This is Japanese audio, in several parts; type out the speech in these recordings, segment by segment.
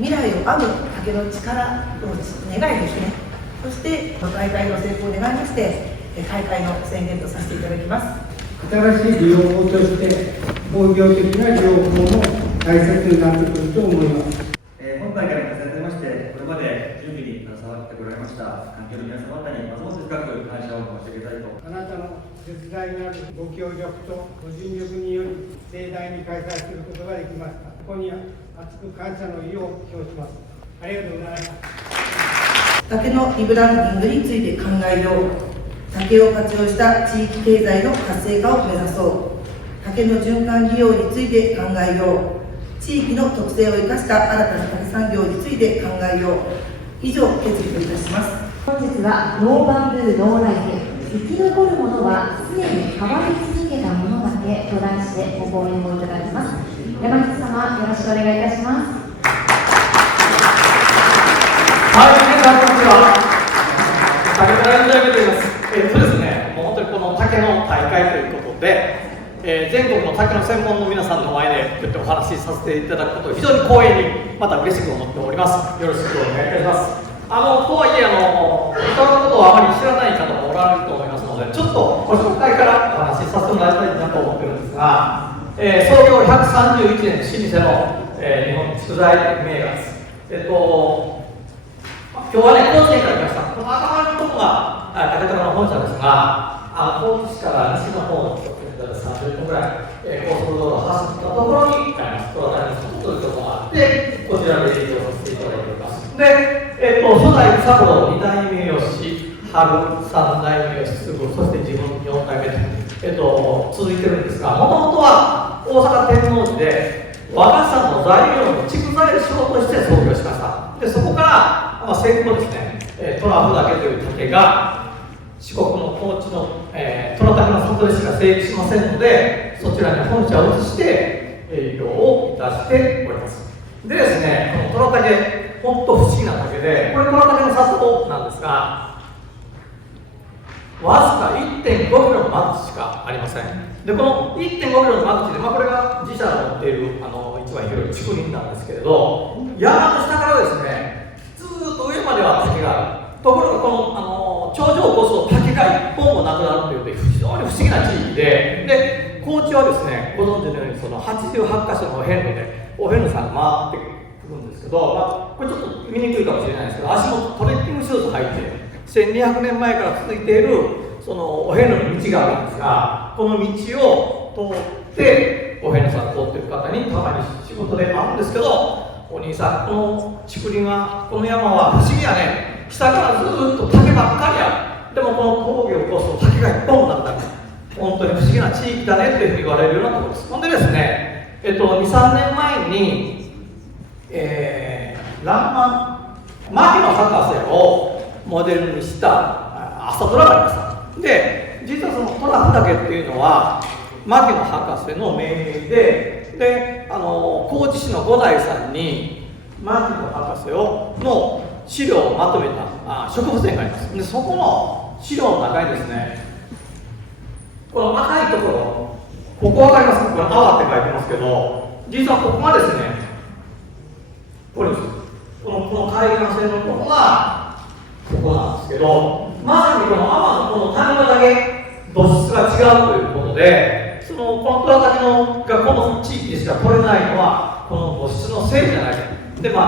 未来を編む竹の力の願いですね。そして大会の成功を願いまして大会の宣言とさせていただきます。新しい利用法として工業的な利用法も大切になってくると思います。本大会に重ねまして、これまで準備に携わってこられました環境の皆様方にますます深く感謝を申し上げたいと。あなたの絶大なるご協力とご尽力により盛大に開催することができました。ここに厚く感謝の意を表します。ありがとうございます。竹のリブランディングについて考えよう。竹を活用した地域経済の活性化を目指そう。竹の循環利用について考えよう。地域の特性を生かした新たな竹産業について考えよう。以上、決議といたします。本日はノーバンブーノーライフ、生き残るものは常に変わり続けたものだけと題してご講演をいただきます。山口様、よろしくお願いいたします。はい、皆さん、こんにちは。竹から4代目と言います。ですね、もう本当にこの竹の大会ということで、全国の竹の専門の皆さんの前でこうやってお話しさせていただくことを非常に光栄にまた嬉しく思っております。よろしくお願いいたします。とはいえ人のことをあまり知らない方もおられると思いますので、ちょっとご紹介からお話しさせてもらいたいなと思ってるんですが、創業131年老舗の、日本竹材メーカーです。今日はね、高知県から来ました。この赤丸のとこが竹虎の本社ですが、高知市から西の方に30分ぐらい、高速道路を走ったところにストラダイムというところがあって、こちらで営業させていただいております。で、初代三郎2代目吉、春3代目吉嗣、そして自分4代目と、続いてるんですが、もともとは大阪天王寺で和傘の材料の竹材商として創業しました。で、そこから、戦後ですね、トラフ岳という竹が四国の高知の、トラタケの里でしか生育しませんので、そちらに本社を移して営業をいたしております。でですね、このトラタケ、本当不思議な竹で、これトラタケの里なんですが、わずか 1.5 キロの間口しかありません。で、この 1.5 キロの間口で、これが自社が持っている一番広い竹林なんですけれど、山の下からですね、ずっと上までは竹がある。ところがこの頂上を越すと竹が1本もなくなるという非常に不思議な地域で、高知はですね、ご存知のようにその88カ所のお遍路でお遍路さんが回ってくるんですけど、これちょっと見にくいかもしれないですけど、足元トレッキングシューズ履いて1200年前から続いているそのお遍路の道があるんですが、この道を通ってお遍路さん通っている方にたまに仕事で会うんですけど、お兄さん、この竹林は、この山は不思議やね。下からずっと竹ばっかりや。でもこの峠を越すと竹が一本もなくなる。本当に不思議な地域だねっていうふうに言われるようなところです。ほんでですね、2、3年前に、らんまん、牧野博士をモデルにした朝ドラがありました。で、実はそのトラフ岳っていうのは、牧野博士の命名で、高知市の五代さんに牧野博士の資料をまとめた植物園があります。で、そこの資料の中にですね、この赤いところ、ここ分かりますか？これ泡って書いてますけど、実はここがですね、これです。この海岸線のところがここなんですけど、まさにこの泡のこの種のだけ土質が違うということで、このトラタケがこの地域でしか取れないのはこの土質のせいじゃないか。で、京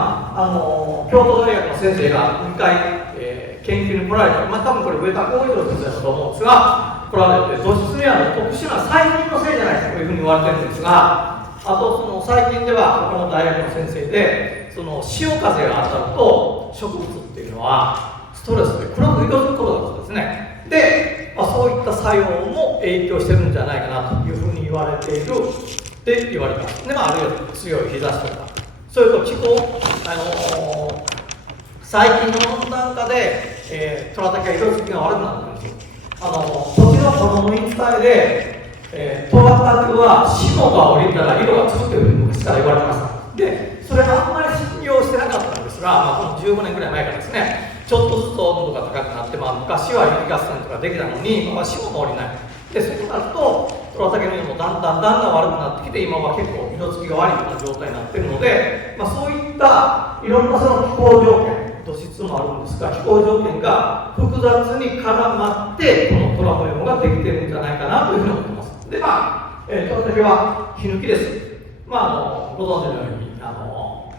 都大学の先生が2回、研究に来られて、多分これ上田光一郎先生だと思うんですが、来られて、土質には特殊な細菌のせいじゃないかというふうに言われてるんですが、あとその最近ではこの大学の先生で、その潮風が当たると植物っていうのはストレスで黒く色づくことだそうですね。で、そういった作用も影響してるんじゃないかなというふうに言われているって言われます。で、あるいは強い日差しとか、それと気候、最近の温暖化で、トラタケは色づきが悪くなってるんですよ。土地の好み伝えで、トラタケは霜が降りたら色がつくというふうに昔から言われてました。で、それがあんまり信用してなかったんですが、この15年ぐらい前からですね、ちょっとずつ温度が高くなって、昔は雪合戦とかできたのに、霜が降りない。で、そうなると、虎竹の色もだんだん悪くなってきて、今は結構色付きが悪いような状態になっているので、そういったいろんなその気候条件、土質もあるんですが、気候条件が複雑に絡まって、この虎模様ができているんじゃないかなというふうに思っています。で、虎竹は火抜きです。ご存知のように、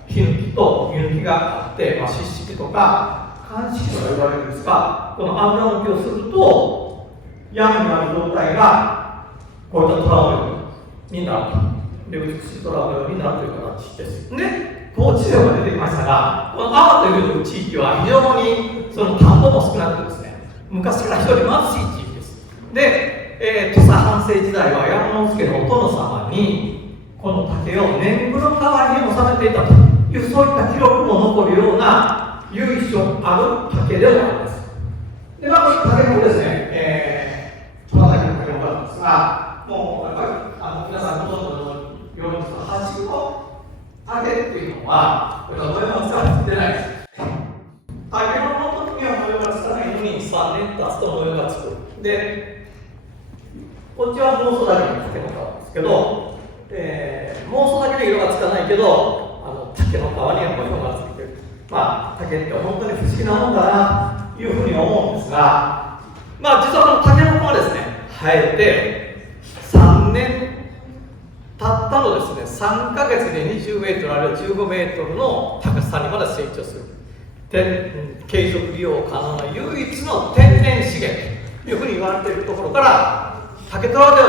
火抜きと湯抜きがあって、湿式とか乾式とか言われるんですが、この油抜きをすると、山にある状態がこういった虎模様になると。で、美しい虎模様になるという形です。で、高知量が出てきましたが、この阿波という地域は非常にその田んぼも少なくてですね、昔から非常に貧しい地域です。で、土佐藩政時代は山之助のお殿様に、この竹を年貢の代わりに納めていたという、そういった記録も残るような由緒ある竹ではあります。で、この竹もですね、虎竹の竹もあるんですが、もうやっぱり皆さんご存知のように、鉢の竹っていうのは、これは模様がつかってないです。竹の元には模様がつかないのに、3年経つと模様がつく。で、こっちは妄想だけの竹の皮なんですけど、妄想だけで色がつかないけど、竹の皮には模様がついてる。竹って本当に不思議なもんだなというふうに思うんですが、実はこの竹の子はですね、生えて3年経ったのですね、3ヶ月で20メートルあるいは15メートルの高さにまで成長する。継続利用可能な唯一の天然資源というふうに言われているところから、竹虎では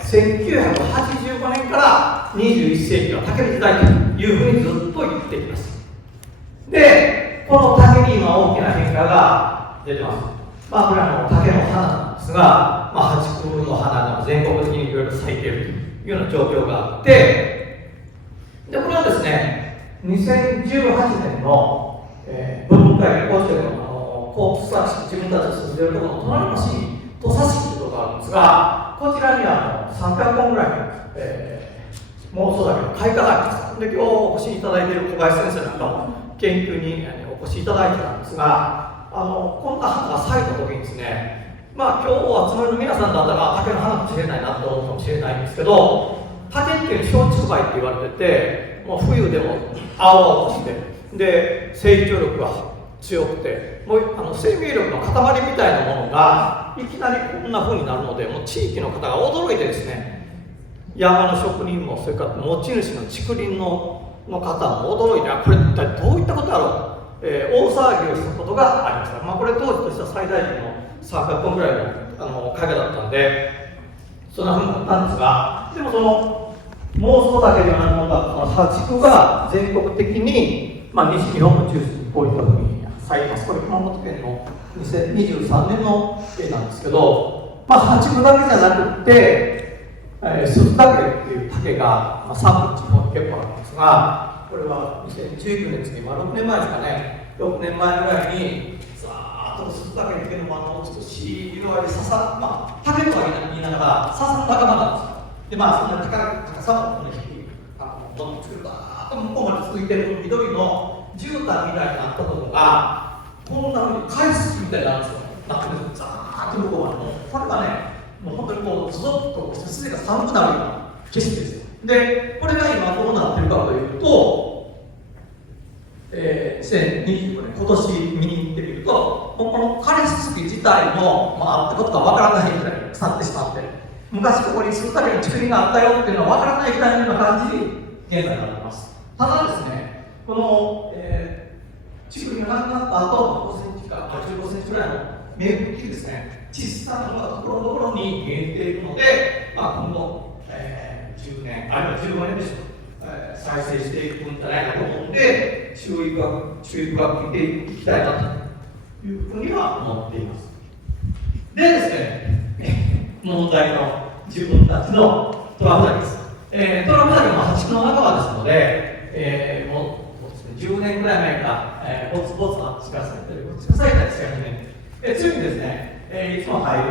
ですね、1985年から21世紀は竹の時代というふうにずっと言ってきます。で、この竹に今大きな変化が出てます。これは竹の花なんですが、八九の花が全国的にいろいろ咲いているというような状況があって、で、これはですね、2018年の、文化会高知県の高津佐市、自分たちが住んでいるところの隣の市に土佐市というところがあるんですが、こちらには300本ぐらいの、妄想だけの開花があります。で、今日お越しいただいている小林先生なんかも研究にお越しいただいてたんですが、こんな花が咲いた時にですね、今日お集まりの皆さんだったら竹の花かもしれないなと思うかもしれないんですけど、竹っていうのは松竹梅って言われてて、もう冬でも青々として、で、成長力が強くて、もう生命力の塊みたいなものがいきなりこんな風になるので、もう地域の方が驚いてですね、山の職人もそれから持ち主の竹林の方も驚いて、これ一体どういったことだろうと、大騒ぎをしたことがありました。これ当時としては最大限の300本ぐらいの影だったんで、そんな風になったんですが、でもその妄想だけではなく、破竹が全国的に、西日本を中心にこういった風に咲いてます。これ熊本県の2023年の絵なんですけど、破竹だけじゃなくって鈴竹っていう竹が3分地方に結構あるんですが、これは2019年ですね、6年前ですかね、6年前ぐらいにざーっと鈴竹の毛の美しい色合いで竹とは言いながら笹の仲間なんですよ。で、そんな高さもこの低いどんどん作ると向こうまで続いてる緑の絨毯みたいになったところがこんなふうに海水みたいになるんですよ。なってるザーッと向こうまでこれがね、もう本当にこうズドッと背筋が寒くなるような景色ですよ。で、これが今どうなってるかというと、2025年今年見に行ってみると、この枯れすすき自体もってことがわからないぐらい腐ってしまって、昔ここに鈴竹の竹林があったよっていうのはわからないぐらいのような感じに現在になってます。ただですね、この、竹林がなくなった後、5センチか15センチぐらいの芽吹きですね、小さなのがところどころに見えているので、今後、10年、あるいは15年でしょう、再生していくんじゃないかと思うんで、注意深く見ていきたいなというふうには思っています。でですね、問題の自分たちのトラブルです。トラブルも破竹の仲間ですので、もうですね、10年ぐらい前から、ぼつぼつと地下されている、地下されたりしかしない。次にですね、いつも入る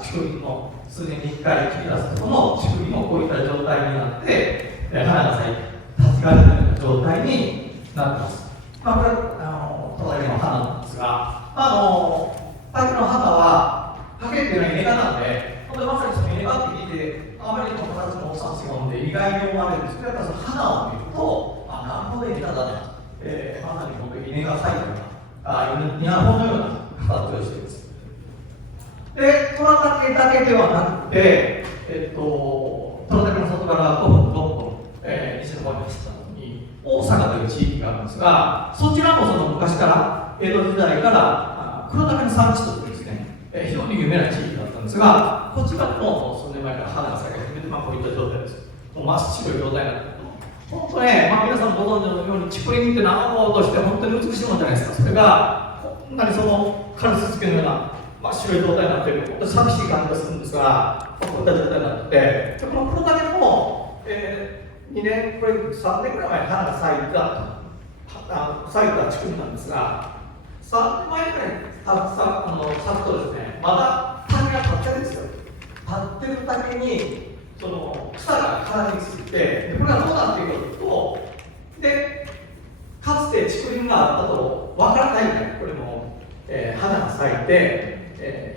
竹林の数年に光り切り出すところの竹林もこういった状態になって、花が咲いて立ち枯れたような状態になっています。これは隣の花なんですが、竹の花は竹っていうのは映画なんで、まさにその映画って聞いて、からその花を見ると、なるほど、稲だね。花に本当に稲が咲いたような、稲穂のような形をしています。で、虎竹だけではなくて、虎竹の外側とどんどん西の方に走ったのに、大阪という地域があるんですが、そちらもその昔から、江戸時代から黒竹の産地としてですね、非常に有名な地域だったんですが、こちらも数年前から花が咲き始めて、こういった状態です。もう真っ白い状態になってる。本当ね、皆さんご存知のように、竹林って長々として本当に美しいものじゃないですか。それが、こんなにそのカラス付けのような真っ白い状態になっている、本当に寂しい感じがするんですが、こういった状態になってて、この黒竹も、2年、これ3年ぐらい前に花が咲いた竹林なんですが、3年前ぐらいに咲くとですね、まだ竹が立ってるんですよ。立ってる竹にその草が絡みすぎて、これがどうなっていくかというと、で、かつて竹林があったとわからないぐらい、これも、花が咲いて、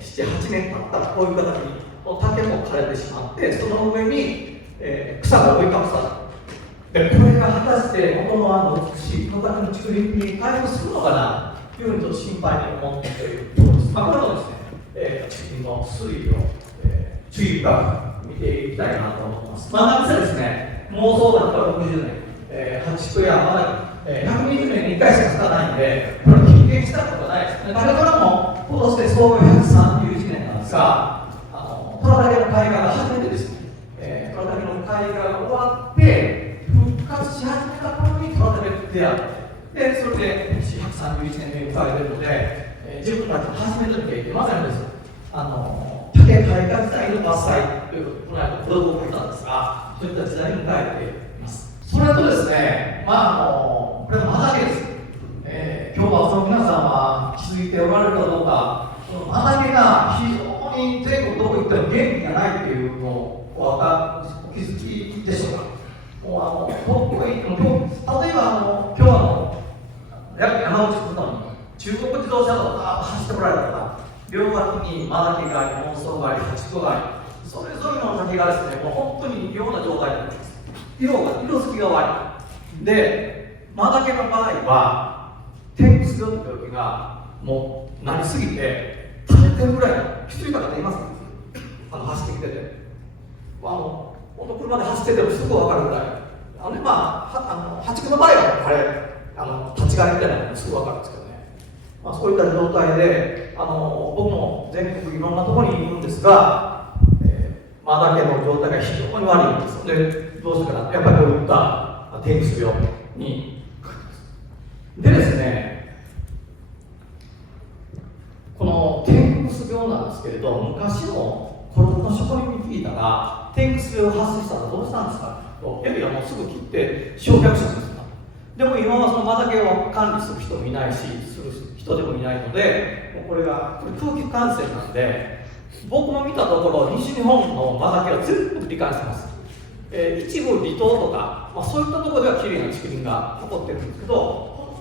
7、8年経ったらこういう形に竹も枯れてしまって、その上に、草が覆いかぶさる。で、これが果たして元の美しい黒竹の竹林に回復するのかなというふうにちょっと心配に思っているところです。これもですね、竹林の推移を、注意深く見ていきたいなと思います。なんせですね、妄想だったら60年、8区やまだ120年に1回しか咲かないんで、これ経験したことがないですね。だからも今年で創業131年なんですが、虎竹の開花が初めてですね、虎竹の開花が終わって復活し始めた頃に虎竹と出会って、でそれで131年目に迎えているので、自分たちの初めての経験まさにです。竹開花時代の伐採ということで、この間ブログを書いたんですが、そういった時代に迎えています。それとですね、これはマダケです。今日はその皆さんは気づいておられるかどうか、マダケが非常に全国どこ行っても元気がないというのをお気づきでしょうか。もう例えば今日山口のに中国自動車道を走っておられた方、両脇にマダケがあり、モンストがあり、ハチクがあり、それぞれの竹がですね、もう本当に異様な状態になっています。色づきが悪い。で、マダケの場合は、天狗病という病気がもうなりすぎて、垂れてるぐらいの、きつい方いますか、走ってきてて。本当車で走っててもすぐ分かるぐらい。ハチクの場合は、立ち枯れみたいなのもすぐ分かるんですけどね。そういった状態で、僕も全国いろんなところにいるんですが、マダケの状態が非常に悪いんです。で、どうしてかな、やっぱりこういった天狗病にかかります。でですね、この天狗病なんですけれど、昔のコロナの職人に聞いたら、天狗病が発生したらどうしたんですかと、いやもうすぐ切って焼却したんです。でも今はそのマダケを管理する人もいないし、する人でもいないので、もうこれ空気感染なんで、僕の見たところ、西日本のマダケは全部罹患してます。一部離島とか、そういったところではきれいな竹林が残ってるんですけど、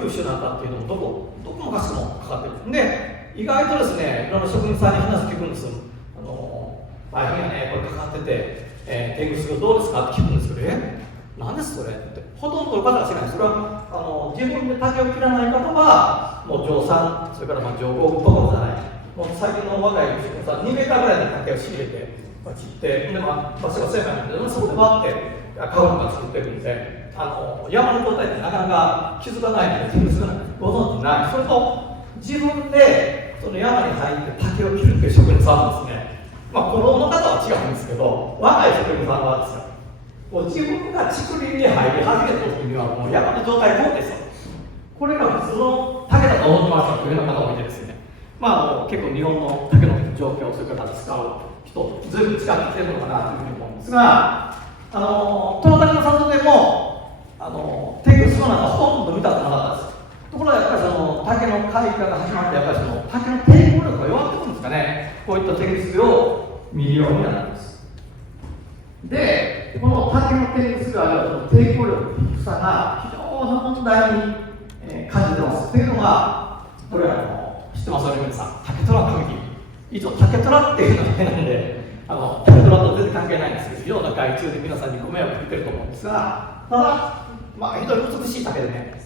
九州なんかっていうのもどこもかしこもかかってるんで、意外とですね、いろんな職人さんに話聞くんです。大変やね、これかかってて、天狗病どうですかって聞くんですけど、何ですそれって。ほとんどの方が知らない。それは自分で竹を切らない方は、もう定産、それから上工とかじゃない。もう最近の若い人さ、2メーターぐらいの竹を仕入れて、切って、で場所が狭いので、そこで割って家具とか作ってるんで、山の状態ってなかなか気づかないので、天狗がご存知ない。それと、自分でその山に入って竹を切るっていう職人さんはですね、古老の方は違うんですけど、若い職人さんはですよ。自分が竹林に入り始めた時にはもう山の状態こうですよ。これが普通の竹だと思ってましたというような方もいてですね、結構日本の竹の状況、それから使う人、ずいぶん近く来てるのかなというふうに思うんですが、トロタケの里でも天狗するのなんかほとんど見たことなかったです。ところがやっぱりその竹の開花が始まって、やっぱりその竹の抵抗力が弱ってくるんですかね。こういった天狗を見るようになるんです。で、この竹の天狗は抵抗力の低さが非常に問題に、感じてます。というのが、これは知ってますよね、皆さん。竹虎神木。一応、竹虎っていうのは変なんで、竹虎と全然関係ないんですけど、非常な害虫で皆さんにご迷惑かけてると思うんですが、ただ、非常に美しい竹でね、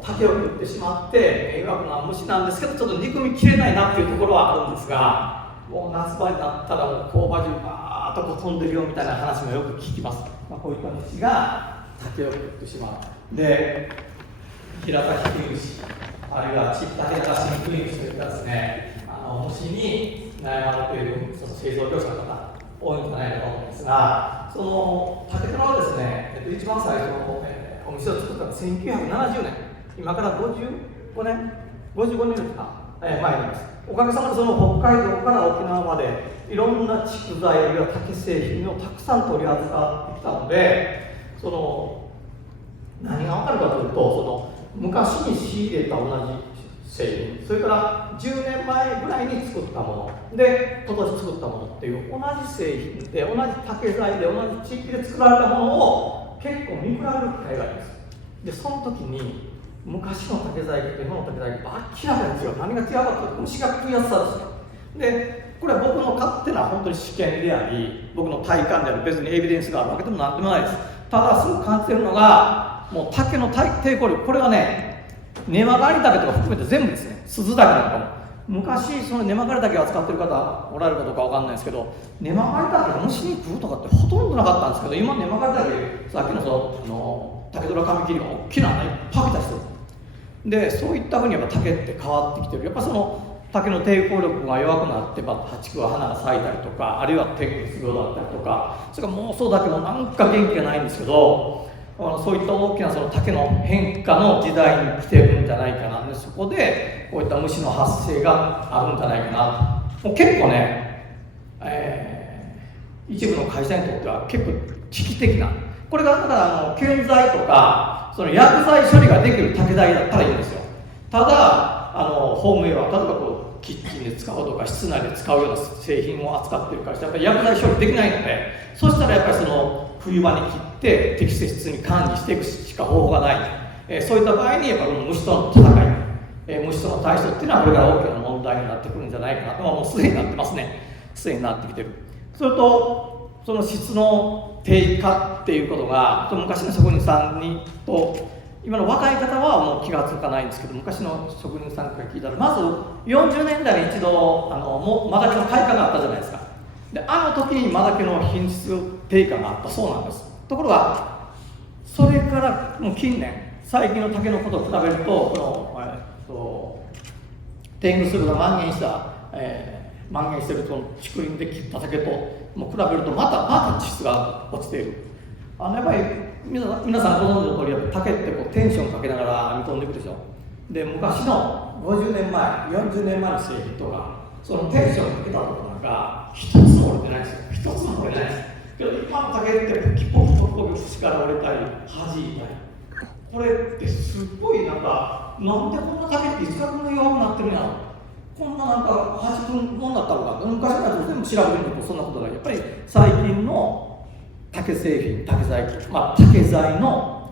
竹を食ってしまって迷惑な虫なんですけど、ちょっと憎みきれないなっていうところはあるんですが、もう夏場になったらもう工場中バーッとこう飛んでるよみたいな話もよく聞きます。こういった虫が竹を食ってしまう。で、平田ヒキムシ、あるいはチッタヘタシンクリムシといったですね、虫に悩まれているその製造業者の方、多いんじゃないかと思うんですが、その竹虎はですね、一番最初の、お店を作ったのは1970年、今から55年ですか、前になります。おかげさまでその北海道から沖縄までいろんな竹材あるいは竹製品をたくさん取り扱ってきたので、その何が分かるかというと、その昔に仕入れた同じ製品、それから10年前ぐらいに作ったもので今年作ったものっていう同じ製品で同じ竹材で同じ地域で作られたものを結構見比べる機会があります。でその時に昔の竹材と今の竹材が明らかに違う。何が違うかというと虫が食いやすさですよ。でこれは僕の勝手な本当に試験であり、僕の体感である、別にエビデンスがあるわけでも何でもないです。ただすぐ感じてるのが、もう竹の抵抗力、これはね、根曲がり竹とか含めて全部ですね、鈴竹なんかも。昔、その根曲がり竹を扱ってる方おられるかどうかわかんないですけど、根曲がり竹が虫に食うとかってほとんどなかったんですけど、今根曲がり竹、さっきのその竹虎カミキリが大きな穴いっぱい開けた人で、そういったふうにやっぱ竹って変わってきてる。やっぱその竹の抵抗力が弱くなって、ハチクは花が咲いたりとか、あるいは天狗病だったりとか、それからもうそうだけどなんか元気がないんですけど、そういった大きなその竹の変化の時代に来てるんじゃないかな。でそこでこういった虫の発生があるんじゃないかなと。もう結構ね、一部の会社にとっては結構危機的な、これがだから建材とかその薬剤処理ができる竹材だったらいいんですよ。ただホームウェア、例えばこうキッチンで使うとか室内で使うような製品を扱っている会社はやっぱり薬剤処理できないので、そしたらやっぱりその冬場に切って適切に管理していくしか方法がない、そういった場合にやっぱり虫との戦い、虫との対処っていうのはこれから大きな問題になってくるんじゃないかなと。もうすでになってますね。すでになってきてる。それとその質の低下っていうことが、昔の職人さんにと今の若い方はもう気がつかないんですけど、昔の職人さんから聞いたら、まず40年代に一度マダケの開花があったじゃないですか。であの時にマダケの品質低下があったそうなんです。ところがそれからもう近年、最近の竹のことを比べると、この天狗するが蔓延しているこの竹林で切った竹とも比べるとまた質が落ちている。やっぱり皆さんご存知の通り、竹ってこうテンションかけながら編み込んでいくでしょ。で昔の50年前40年前の製品とか、そのテンションかけたところなんか一つも折れてないですよ。一つも折れてないです。けど今の竹ってポキポキ節から折れたり弾いたり、これってすっごいなんでこんな竹っていつからこんな弱くなってるんやろ、こんな8分もんだったのか、昔から全部調べてみるとそんなことない。やっぱり最近の竹製品、竹材の、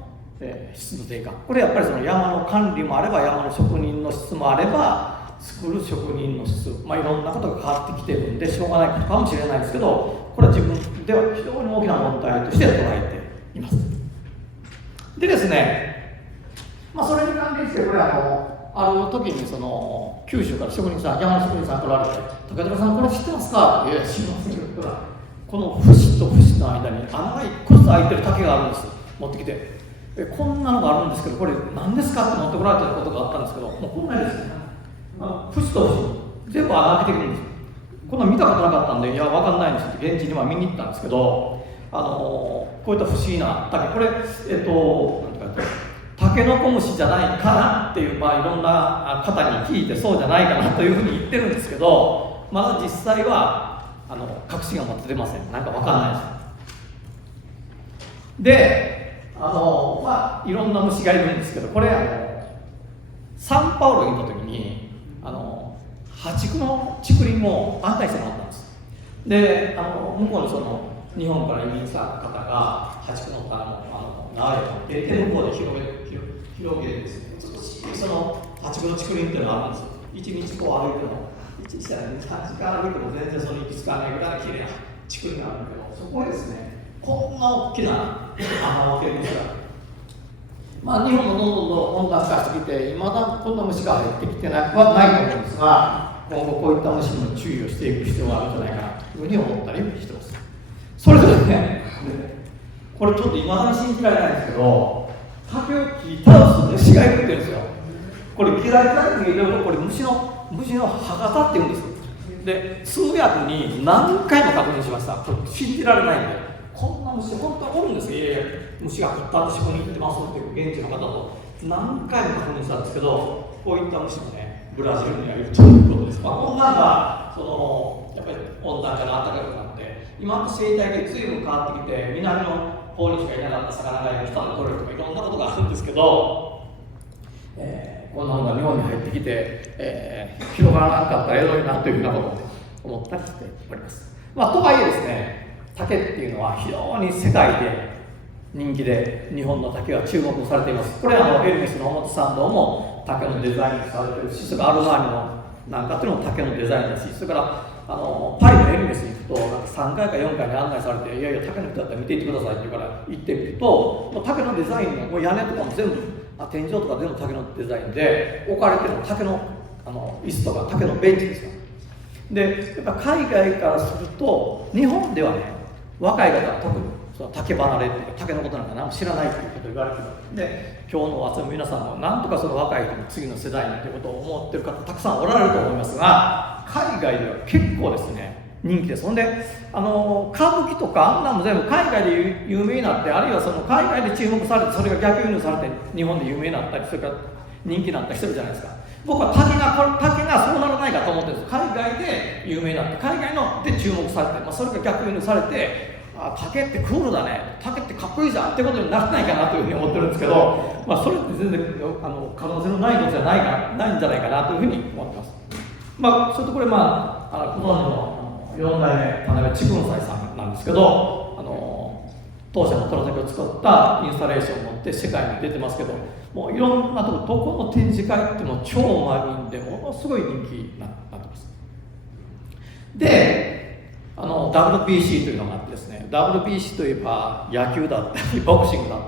質の低下、これやっぱりその山の管理もあれば、山の職人の質もあれば、作る職人の質、いろんなことが変わってきてるんでしょうがないことかもしれないですけど、これは自分では非常に大きな問題として捉えています。でですね、それに関連してこれある時にその九州から職人さん、山の職人さん来られて「竹寺さんこれ知ってますか?」「いや知りませんよ」って言ったら、この節と節の間に穴が1個ずつ開いてる竹があるんです。持ってきてこんなのがあるんですけど、これ何ですかって持ってこられたことがあったんですけど、もうこんなですね、節と節全部穴開けてくるんです。こんな見たことなかったんで、いや分かんないんですって現地に見に行ったんですけど、こういった不思議な竹、これなんて書いてある、タケノコムシじゃないかなっていう、いろんな方に聞いてそうじゃないかなというふうに言ってるんですけど、まだ実際は確信が持って出ません。なんか分かんないです。でいろんな虫がいるんですけど、これサンパウロに行った時にハチクの竹林も案内してもらったんです。で向こうにその日本から移民した方がハチクの縄を持って向こうで広げてですね、そのハチクの竹林っていうのがあるんですよ。一日こう歩いても1日から2、3時間歩いても全然その息つかないぐらいきれいな竹林があるけど、そこにですね、こんな大きな穴を開けるんですが、日本もどんどん温暖化してきて、いまだこんな虫が入ってきてないと思うんですが、今後こういった虫にも注意をしていく必要があるんじゃないかなというふうに思ったりしています。それぞれね、これちょっといまだに信じられないんですけど、竹を切り倒す虫がいるって言うんですよ。これ嫌いなにいろいろこれ虫の歯型って言うんですよ。で、通訳に何回も確認しました。これ信じられないんで、こんな虫本当はおるんですよ。いやいや、虫が食ったってそこに行ってますっていう現地の方と何回も確認したんですけど、こういった虫もね、ブラジルにはいるということです。温暖化、やっぱり温暖化が暖かくなって、今の生態が随分変わってきて、南の方にしかいなかった魚が下に取れるとかいろんなことがあるんですけど、こんなものが日本に入ってきて、広がらなかったらエロいなというふうなことを思ったりしております。とはいえですね、竹っていうのは非常に世界で人気で、日本の竹は注目されています。これはエルメスの表参道も竹のデザインされているし、それからアルマーニのなんかっていうのも竹のデザインだし、それからパリのエルメスに行くとなんか3回か4回に案内されて、いやいや竹の人だったら見ていってくださいって言うから行ってみると、もう竹のデザインの屋根とかも全部天井とか全部竹のデザインで置かれてるの竹の椅子とか竹のベンチですよ。でやっぱ海外からすると日本ではね、若い方は特にその竹離れっていうか竹のことなんか何も知らないということを言われてるで、今日のお集め皆さんもなんとかその若い人の次の世代にということを思ってる方たくさんおられると思いますが、海外では結構ですね人気です。ほんで歌舞伎とかあんなも全部海外で有名になって、あるいはその海外で注目されて、それが逆輸入されて日本で有名になったり、それから人気になったりしてるじゃないですか。僕は竹がそうならないかと思ってるんです。海外で有名になって、海外ので注目されて、それが逆輸入されて、竹ってクールだね、竹ってかっこいいじゃんってことにならないかなというふうに思ってるんですけど、それって全然可能性のないことじゃないんじゃないかなというふうに思ってます。それとこれご存知の4代目田辺千文斎さんなんですけど、当社の虎竹を使ったインスタレーションを持って世界に出てますけど、もういろんなところ、どこの展示会っても超満員でものすごい人気になってます。でWBC というのがあってですね、WBC といえば野球だったりボクシングだった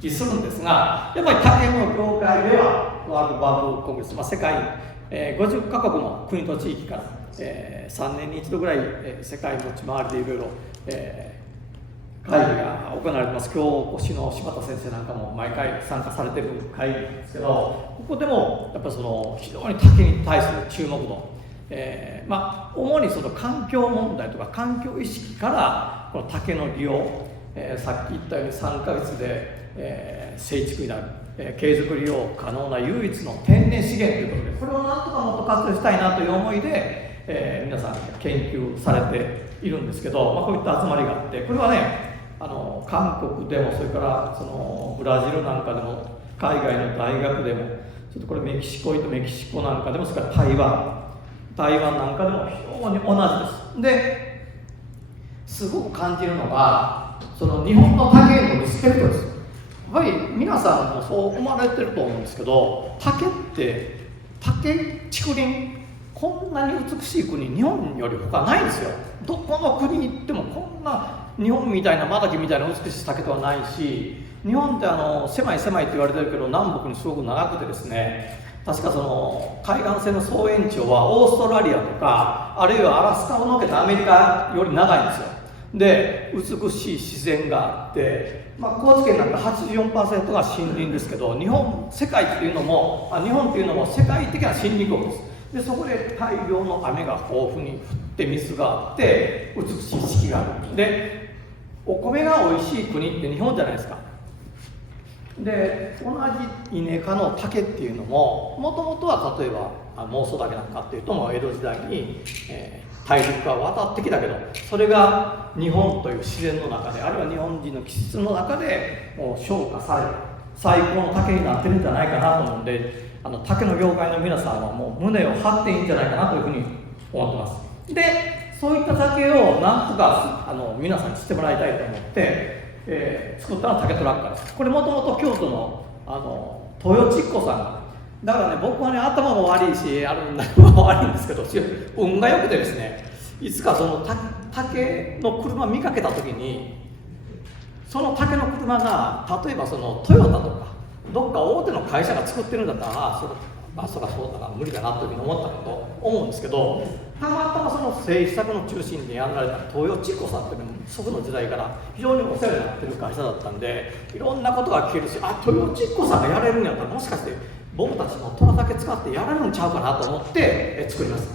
りするんですが、やっぱり竹の業界ではワールドバブルコングレス、世界50カ国の国と地域から、3年に一度ぐらい、世界持ち回りでいろいろ会議が行われてます。今日お越しの柴田先生なんかも毎回参加されている会議なんですけど、ここでもやっぱり非常に竹に対する注目度、主にその環境問題とか環境意識からこの竹の利用、さっき言ったように3ヶ月で、成畜になる、継続利用可能な唯一の天然資源ということで、これをなんとかもっと活用したいなという思いで、皆さん研究されているんですけど、こういった集まりがあって、これはね韓国でも、それからブラジルなんかでも、海外の大学でも、ちょっとこれメキシコなんかでも、それから台湾なんかでも非常に同じです。ですごく感じるのが、その日本の竹へのリスペクトです。やっぱり皆さんもそう思われてると思うんですけど、竹竹林、こんなに美しい国、日本より他ないですよ。どこの国に行ってもこんな日本みたいなマタギみたいな美しい竹とはないし、日本って狭いって言われてるけど、南北にすごく長くてですね、確か海岸線の総延長はオーストラリアとか、あるいはアラスカを除けてアメリカより長いんですよ。で美しい自然があって、高知県なんか 84% が森林ですけど、日本っていうのも世界的な森林国です。でそこで大量の雨が豊富に降って水があって美しい四季がある。でお米が美味しい国って日本じゃないですか。で同じイネ科の竹っていうのももともとは例えば孟宗竹なんかっていうともう江戸時代に、大陸が渡ってきたけど、それが日本という自然の中で、あるいは日本人の気質の中でもう昇華される最高の竹になってるんじゃないかなと思うんで、竹の業界の皆さんはもう胸を張っていいんじゃないかなというふうに思ってます。でそういった竹をなんとか皆さんに知ってもらいたいと思って、作ったのは竹トラッカーです。これもともと京都の豊千子さんが、だからね、僕はね、頭も悪いし、何も悪いんですけど、運が良くてですね、いつかその竹の車見かけたときに、その竹の車が、例えばそのトヨタとか、どっか大手の会社が作ってるんだったら、そうだから無理だなというふうに思ったと思うんですけど、たまたまその製作の中心でやられた東洋チッコさんっていうのも、祖父の時代から非常にお世話になってる会社だったんで、いろんなことが聞けるし、東洋チッコさんがやれるんやったら、もしかして僕たちの虎竹使ってやれるんちゃうかなと思って作ります。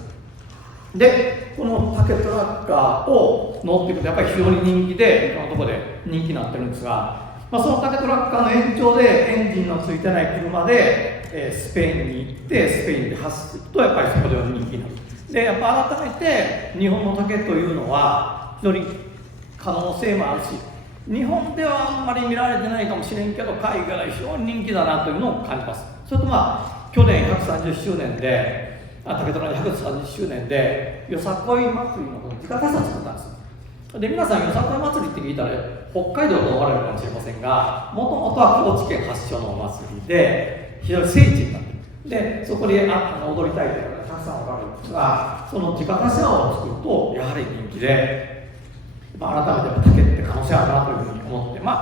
で、この竹トラッカーを乗っていくとやっぱり非常に人気で、いろんなところで人気になってるんですが、その竹トラッカーの延長でエンジンのついてない車で、スペインに行ってスペインで走っていくとやっぱりそこでは人気になる。で、やっぱ改めて日本の竹というのは非常に可能性もあるし、日本ではあんまり見られてないかもしれんけど、海外で非常に人気だなというのを感じます。それと去年130周年で、竹虎の130周年でよさこい祭りの自家傘を作ったんですよ。で、皆さんよさこい祭りって聞いたら北海道と思われるかもしれませんが、もともとは高知県発祥のお祭りで非常に聖地になっている。で、そこで踊りたいという方がたくさんおられるんですが、その自家傘を作るとやはり人気で、改めて竹って可能性あるなというふうに思って、万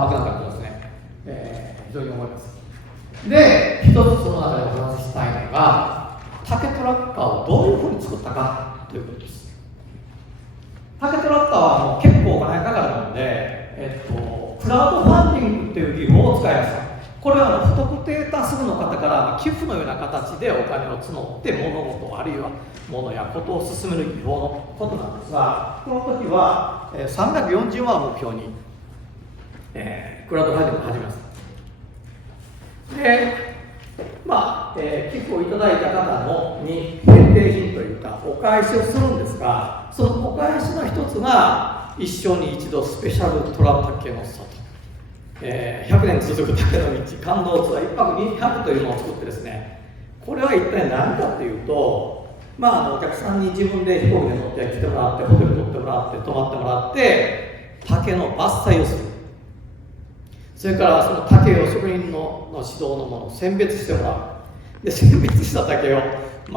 博なんかもですね、非常に思います。で、一つその中でお話ししたいのが、竹トラッカーをどういうふうに作ったかということです。竹トラッカーは結構お金かかるので、クラウドファンディングという技法を使いました。これは不特定多数の方から寄付のような形でお金を募って物事あるいは物やことを進める技法のことなんですが、この時は340万を目標に、クラウドファンディングを始めました。で、寄付をいただいた方に返礼品というかお返しをするんですが、そのお返しの一つが一生に一度スペシャル虎竹の里、100年続く竹の道感動ツアー1泊2泊というのを作ってですね、これは一体何かというと、お客さんに自分で飛行機で乗って来てもらって、ホテル取ってもらって泊まってもらって竹の伐採をする。それからその竹を職人の指導のものを選別してもらう。で、選別した竹を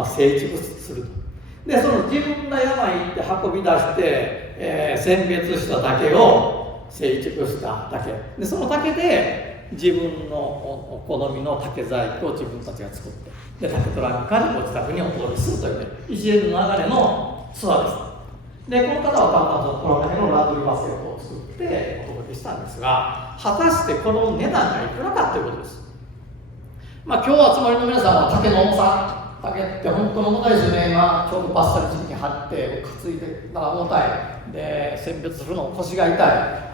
成熟する。で、その自分が山に行って運び出して、選別した竹を成熟した竹で、その竹で自分のお好みの竹細工を自分たちが作って、で、竹トラッカーでご自宅にお届けするという、一連の流れのツアーです。で、この方はこの竹のランドリーバスケットを作ってお届けしたんですが、果たしてこの値段がいくらかということです。今日お集まりの皆さんは竹の重さ、竹って本当の重たいですよね。ちょうどバッサリ時期に張って担いでたら重たいで、選別するの腰が痛い、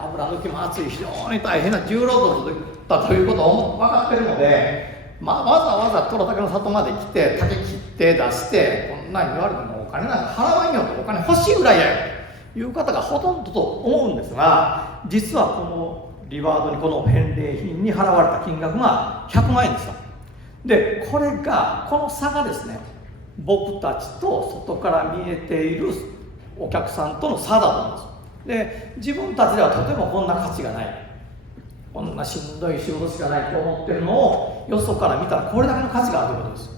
油抜きも熱い、非常に大変な重労働だということを分かっているので、わざわざ虎竹の里まで来て竹切って出して、こんなに言われてもお金なんか払わんよと、お金欲しいぐらいやという方がほとんどと思うんですが、実はこのリワードにこの返礼品に払われた金額が100万円でした。で、この差がですね、僕たちと外から見えているお客さんとの差だと思うんです。で、自分たちではとてもこんな価値がない、こんなしんどい仕事しかないと思ってるのをよそから見たらこれだけの価値があるということです。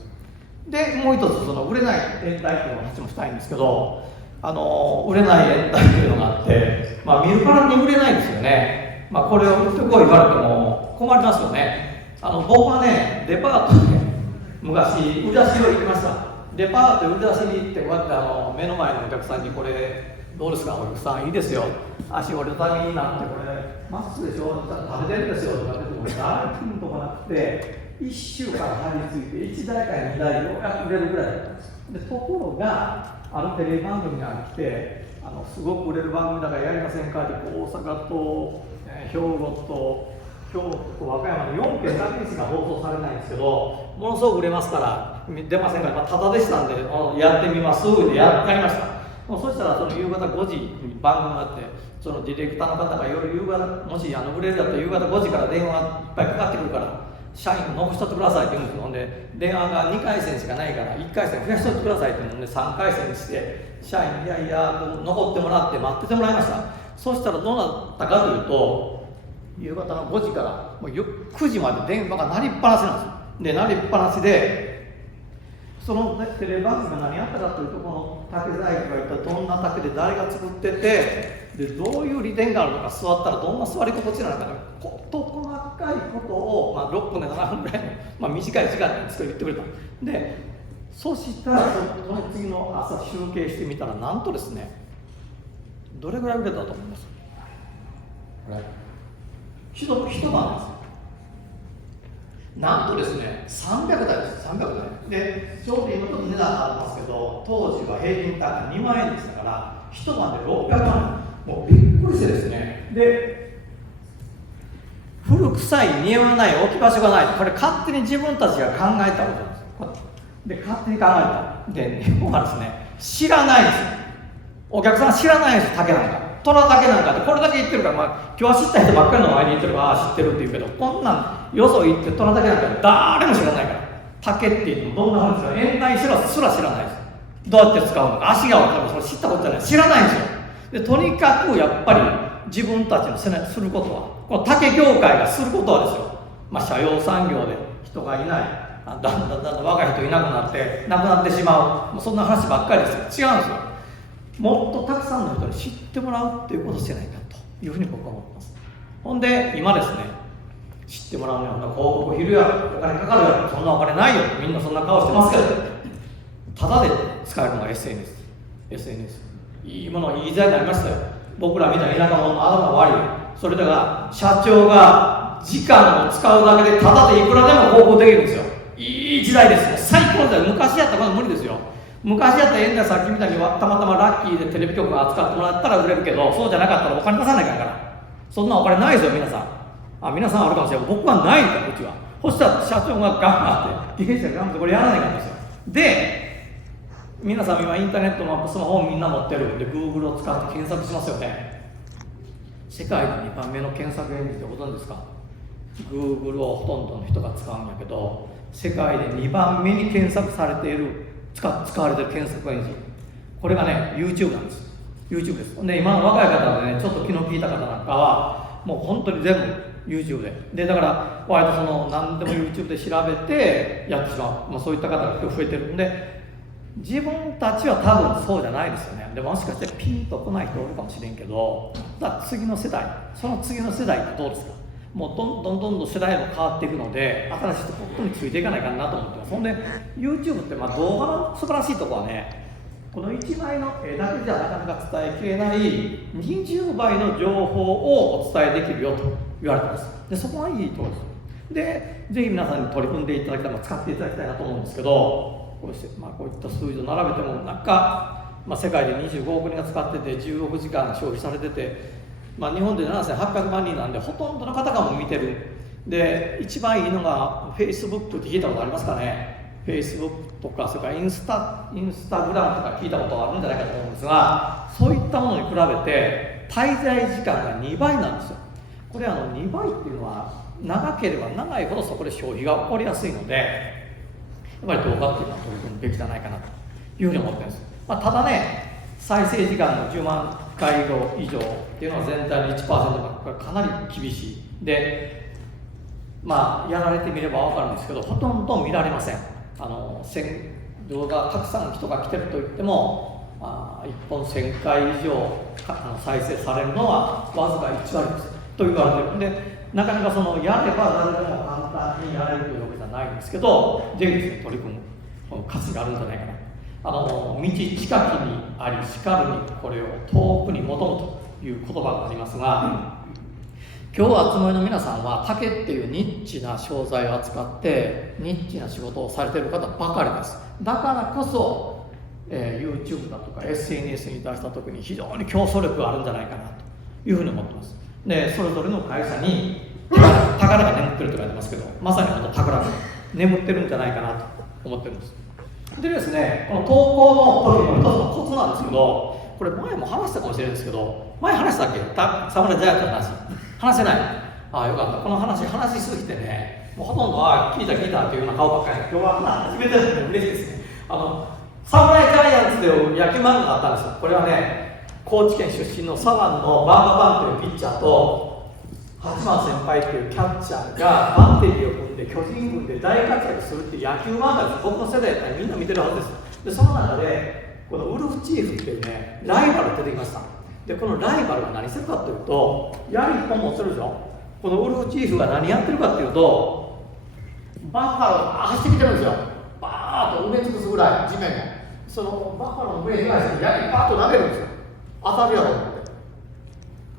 で、もう一つその売れない延滞というのを話もしたいんですけど、売れない延滞というのがあって、見るからに売れないんですよね。これを売ってこい言われても困りますよね。僕はね、デパートで昔売り出しを行きました。デパートで売り出しに行って、こうやって目の前のお客さんにこれどうですかお客さん、いいですよ、足折れたみになってこれまっすぐでしょ、食べてるんですよとか言っても誰もとかなくて、1週間張り付いて1台か2台ようやく売れるぐらいだったんです。で、ところがテレビ番組が来て、すごく売れる番組だからやりませんかって、大阪と、兵庫と京都と和歌山の4県だけしか放送されないんですけど、ものすごく売れますから出ませんか、ただでしたんでやってみますでやりました。そしたらその夕方5時に番組があって、そのディレクターの方が夜夕方、もし売れるだったら夕方5時から電話がいっぱいかかってくるから社員残しとってくださいって言うんですよ。ほんで電話が2回戦しかないから1回戦増やしとってくださいって言うんで3回戦にして社員いや残ってもらって待っててもらいました。そしたらどうなったかというと、夕方の5時からもう9時まで電話が鳴りっぱなしなんですよ。でなりっぱなしで、そのテレビ番組が何やったかというと、この竹細工が一体どんな竹で誰が作ってて、でどういう利点があるのか、座ったらどんな座り心地なのか、事細かいことを、6分で7分ぐらいの、短い時間で言ってくれた。でそしたらその次の朝集計してみたら、なんとですね、どれぐらい売れたと思います？これ一晩ですよ。なんとですね、300台です。300台で、ちょうど今ちょっと値段がありますけど、当時は平均単価2万円でしたから、一晩で600万円、もうびっくりしてですね、で古臭い、似合わない、置き場所がない、これ勝手に自分たちが考えたことなんですよ。で勝手に考えた。で日本はですね、知らないんですよ。お客さんは知らないんですよ、竹なんか虎竹なんかって、これだけ言ってるから、今日は知った人ばっかりの前に言ってるから、知ってるって言うけど、こんなんよそ行って虎竹なんか誰も知らないから。竹っていうのどんな話ですか、園内すら知らないです。どうやって使うのか、足が分かる、それ知ったことじゃない、知らないんですよ。でとにかくやっぱり自分たちのすることは、この竹業界がすることはですよ、社用産業で人がいない、だんだん若い人いなくなってしまう、そんな話ばっかりですよ。違うんですよ。もっとたくさんの人に知ってもらうっていうことをしてないかというふうに僕は思ってます。ほんで今ですね、知ってもらうには広告費やお金かかるやろ、そんなお金ないよ、みんなそんな顔してますけど、ただで使えるのが SNS、いいもの、いい時代になりましたよ。僕らみたいな田舎者の頭が悪い、それだから社長が時間を使うだけでただでいくらでも広告できるんですよ。いい時代ですよ、最高の時代。昔やったら無理ですよ。昔やったら園内さっきみたいにたまたまラッキーでテレビ局が扱ってもらったら売れるけど、そうじゃなかったらお金出さないから、そんなお金ないですよ。皆さんあるかもしれない、僕はないんだ、うちは。そしたら社長が頑張って経営者が頑張ってこれやらないからですよ。で皆さん今インターネットのスマホをみんな持ってるんで Google を使って検索しますよね。世界で2番目の検索エンジンってご存知ですか？ Google をほとんどの人が使うんやけど、世界で2番目に検索されている使われている検索エンジン、これがね YouTube なんです。 YouTube です。で今の若い方でね、ちょっと気の利いた方なんかはもう本当に全部 YouTube でだから割と何でも YouTube で調べてやってしまう、そういった方が増えてるんで、自分たちは多分そうじゃないですよね。でもしかしてピンとこない人おるかもしれんけど、次の世代、その次の世代ってどうですか？もうどんどん世代も変わっていくので、新しいことについていかないかなと思ってます。ほんで YouTube って動画の素晴らしいところはね、この1枚の絵だけじゃなかなか伝えきれない20倍の情報をお伝えできるよと言われてます。でそこはいいところです。でぜひ皆さんに取り組んでいただきたい、使っていただきたいなと思うんですけど、こういった数字を並べても世界で25億人が使ってて10億時間消費されてて、日本で7800万人なんでほとんどの方がもう見てる。で一番いいのが Facebook って聞いたことありますかね？ Facebook とかそれからインスタグラムとか聞いたことがあるんじゃないかと思うんですが、そういったものに比べて滞在時間が2倍なんですよ。これ2倍っていうのは長ければ長いほどそこで消費が起こりやすいので、やっぱり動画っていうのは取り組むべきじゃないかなというふうに思ってるんです。ただね、再生時間の10万回以上っていうのは全体の 1% がかなり厳しい。でやられてみれば分かるんですけど、ほとんど見られません。動画たくさん人が来てると言っても1本1000回以上再生されるのはわずか1割ですと言われてるんで、なかなかやれば誰でも簡単にやれるというわけじゃないんですけど、ぜひ取り組む価値があるんじゃないかな。道近きにありしかるにこれを遠くに求むという言葉がありますが、今日集まりの皆さんは竹っていうニッチな商材を扱ってニッチな仕事をされている方ばかりです。だからこそ、YouTube だとか SNS に出した時に非常に競争力があるんじゃないかなというふうに思ってます。でそれぞれの会社に宝が眠ってると書いてますけど、まさに本当宝が眠ってるんじゃないかなと思ってるんです。でですね、この投稿の時の一つのコツなんですけど、これ前も話したかもしれないんですけど、前話したっけ？侍ジャイアントの話してない。よかった。この話しすぎてね、もうほとんど聞いたっていうような顔ばっかりで、今日は初めてなので嬉しいですね。侍ジャイアンツで野球漫画があったんですよ。これはね、高知県出身の左腕のバンババンというピッチャーと、八幡先輩っていうキャッチャーがバッテリーを組んで巨人軍で大活躍するっていう野球漫画です。僕の世代だったらみんな見てるはずです。でその中でこのウルフチーフっていうねライバルが出てきました。でこのライバルが何するかっていうと槍一本持ってるでしょ。このウルフチーフが何やってるかっていうとバッファローが走ってきてるんですよ。バーッと埋め尽くすぐらい地面をそのバッファローの上に対して槍バーッと投げるんですよ。当たるやろって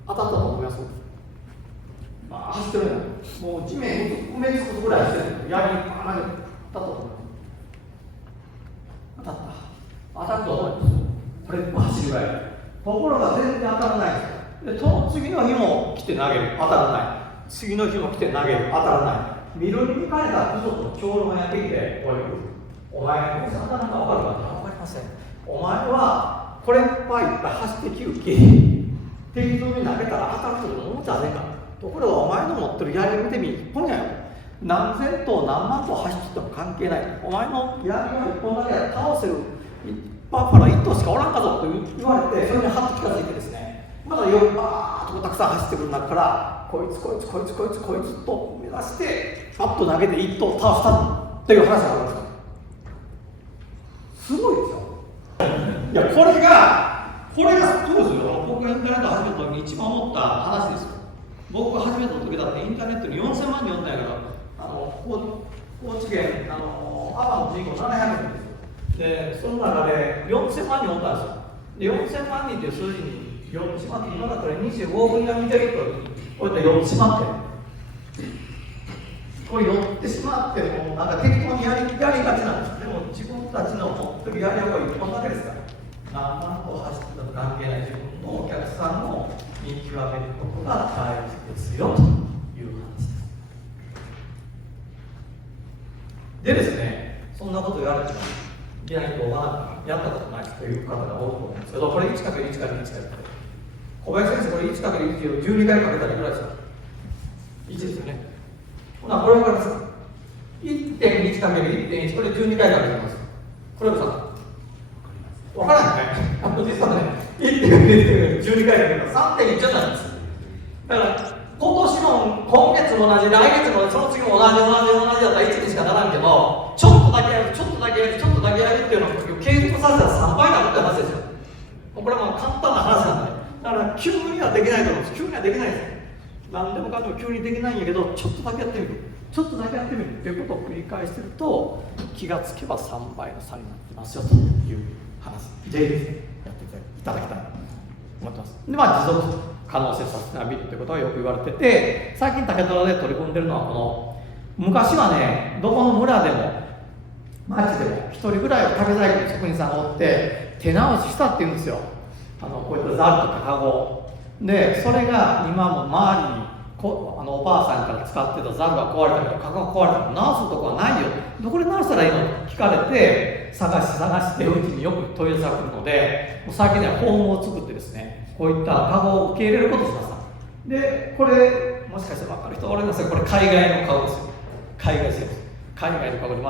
当たったと思います。走ってるんだ。もう地面埋め尽くすぐらいしてるんですよ。槍バーッ投げる。当たったと思います。当たると思います。これ走るぐらい。ところが全然当たらないんですよ。で次の日も来て投げる、当たらない。次の日も来て投げる、当たらない。見るに見かねた部族の長老がやってきて、お前、これ当たらんか分かるかって分かりません。お前はこれいっぱい走ってきるき、適当に投げたら当たると思うじゃねえか。ところがお前の持ってる槍見てみ、一本やよ。何千頭何万頭走ってても関係ない。お前の槍が一本だけで倒せるバッファロー1頭しかおらんかぞと言われて、それにはっと気がついてですね、まだ夜バーッとたくさん走ってくる中からこいつと目指してパッと投げて1頭倒したっていう話があるんですよ。すごいですよ。いやこれが当時の僕がインターネット始めた時に一番思った話ですよ。僕が始めた時だってインターネットに4000万人おったんやから高知県阿波の人口700人です。でその中で4000万人おったんですよ。で4000万人という数字に寄ってしまって、今だったら25億人が見てるとこうやって寄ってしまってこれ寄ってしまってもなんか適当にやりがちなんです。でも自分たちの持ってるやりは一本だけですから、何万個走ってたと関係ない自分のお客さんの見極めることが大事ですよという話です。でですね、そんなこと言われてもいきなり動画やったことないという方が多いと思うんですけど、これ 1×1×1 って小林先生、これ 1×1 を12回かけたらいくらですか？ 1 ですよね。ほな、これ分かりますか？ 1.1×1.1 これ12回かけてます。これは分からないね。実はね、1.1×12 回かけたら 3.1 なんです。だから今年も今月も同じ、来月もその次も同じだったら1にしかならんけど、ちょっとだけやるっていうのを継続させたら3倍になるって話ですよ。これはもう簡単な話なんで、だから急にはできないと思うんです。急にはできないです。何でもかんでも急にできないんやけど、ちょっとだけやってみるっていうことを繰り返してると、気がつけば3倍の差になってますよという話。ぜひですね、やっていただきたいと思ってます。で、持続可能性サステナビリティということがよく言われてて、最近竹虎で取り組んでるのはこの昔はね、どこの村でも町でも1人ぐらいは竹細工の職人さんがおって手直ししたっていうんですよ。こういったザルとかカゴで、それが今も周りにおばあさんから使ってたザルが壊れたけどカゴが壊れたけど直すとこはないよ、どこで直したらいいのと聞かれて探してうちによく問い合わせが来るので、もう最近ではフォームを作ってですね、こういったカゴを受け入れることをしました。でこれもしかして分かる人おられますが、これ海外のカゴですよ。海外のカゴで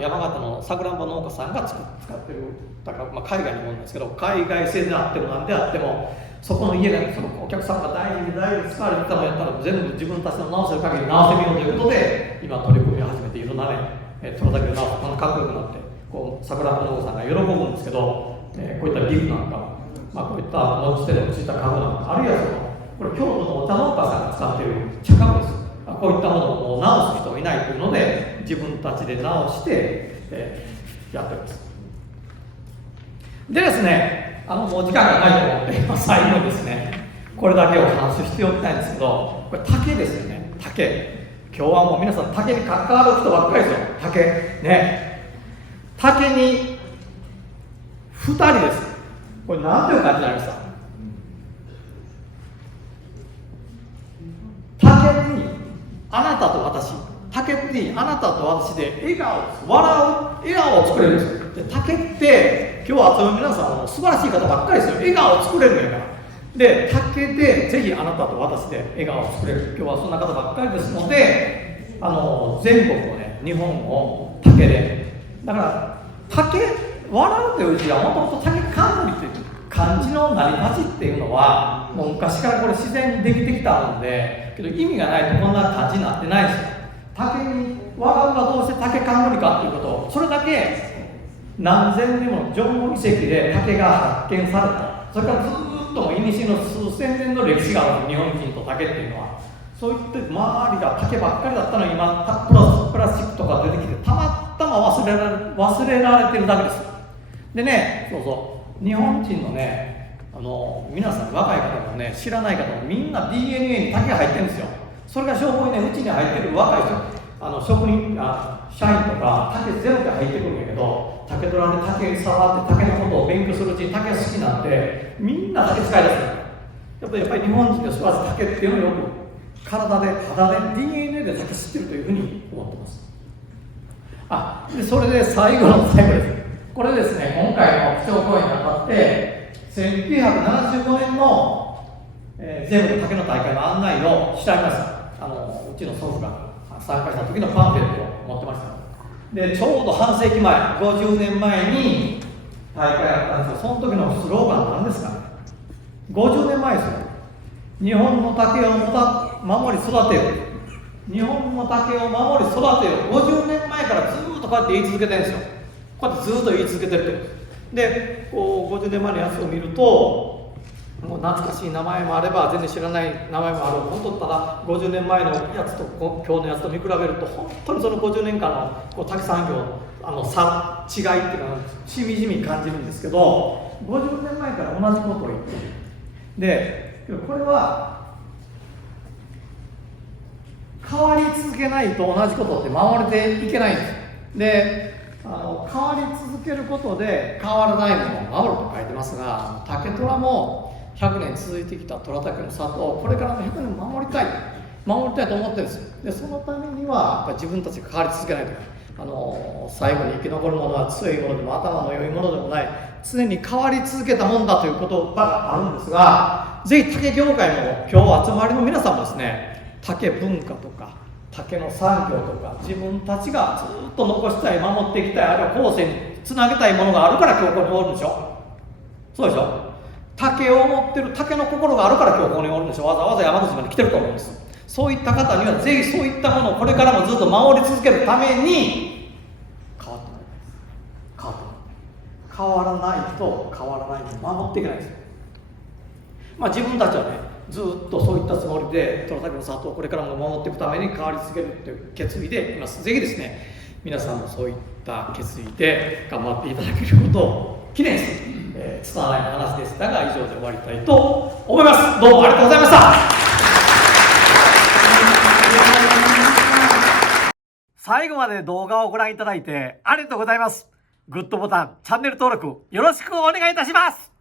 山形のさくらんぼ農家さんが使ってる、だから、海外のものなんですけど、海外製であっても何であっても、そこの家がそのお客さんが大事に使われてたのをやったら全部自分たちの直せる限り直してみようということで今取り組みを始めて、いろんなねトラだけで直すとかっこよくなってこうさくらんぼ農家さんが喜ぶんですけど、こういったギフなんか、こういった持ち手のついた家具なんか、あるいはこれ京都のお茶農家さんが使っている茶家具です。こういったものを直す人がいないというので自分たちで直して、やってます。でですね、もう時間がないと思って、最後にですね、これだけを話しておきたいんですけど、これ竹ですよね。竹。今日はもう皆さん竹に関わる人ばっかりですよ。竹ね。竹に2人です。これ何という感じになりました？竹にあなたと私、竹にあなたと私で笑顔を作れるんですよ。で竹って今日集める皆さん素晴らしい方ばっかりですよ。笑顔を作れるんやから。で竹でぜひあなたと私で笑顔を作れる。今日はそんな方ばっかりですので、全国のね日本を竹で、だから笑うという字はもともと竹冠という漢字の成り立ちっていうのはもう昔からこれ自然にできてきたもんで、けど意味がないとこんな感じになってないんですよ。竹に我々がどうして竹冠かっていうことを、それだけ何千年も縄文遺跡で竹が発見された。それからずっとも古の数千年の歴史がある日本人と竹っていうのは、そういって周りが竹ばっかりだったのに、今プラスチックとか出てきてたまたま忘れられてるだけです。でね、そうそう日本人のね、皆さん若い方もね知らない方もみんな DNA に竹が入ってるんですよ。それが証拠にね、うちに入ってる若い人、職人社員とか竹ゼロで入ってくるんやけど、竹取らで竹に触って竹のことを勉強するうちに竹が好きになってみんな竹使い出す。やっぱり日本人で育つ竹っていうのをよく体で肌で DNA で竹知ってるというふうに思ってます。でそれで最後の最後です。これですね、今回の基調講演にあたって1975年の、全部竹の大会の案内をしてありました。うちの祖父が参加した時のパンフレットを持ってました。でちょうど半世紀前、50年前に大会やったんですけど、その時のスローガンなんですかね。50年前ですよ。日本の竹を守り育てよ。日本の竹を守り育てよ。50年前からずっとこうやって言い続けてるんですよ。こうやってずっと言い続けてるってことです。でこう50年前のやつを見ると、もう懐かしい名前もあれば全然知らない名前もある。本当ただ50年前のやつと今日のやつと見比べると、本当にその50年間の竹産業の差、違いっていうのはしみじみ感じるんですけど、50年前から同じことを言っている。でこれは変わり続けないと同じことって守れていけないんです。で変わり続けることで変わらないものを守ると書いてますが、竹虎も100年続いてきた虎竹の里をこれからの100年守りたいと思ってるんですよ。でそのためにはやっぱり自分たちが変わり続けないといけない。最後に生き残るものは強いものでも頭の良いものでもない、常に変わり続けたもんだという言葉があるんですが、ぜひ竹業界も今日集まりの皆さんもですね、竹文化とか竹の産業とか自分たちがずっと残したい、守っていきたい、あるいは後世につなげたいものがあるから今日ここにおるんでしょ。そうでしょ。竹を持ってる竹の心があるから今日ここにおるんでしょ。わざわざ山口まで来てると思うんです。そういった方にはぜひそういったものをこれからもずっと守り続けるために変わってもらいます。変わらないと変わらないと守っていけないんですよ。自分たちはね、ずっとそういったつもりで虎竹の里をこれからも守っていくために変わり続けるという決意でいます。ぜひですね、皆さんもそういった決意で頑張っていただけることを記念して、伝わらない話でしたが以上で終わりたいと思います。どうもありがとうございました。最後まで動画をご覧いただいてありがとうございます。グッドボタン、チャンネル登録よろしくお願いいたします。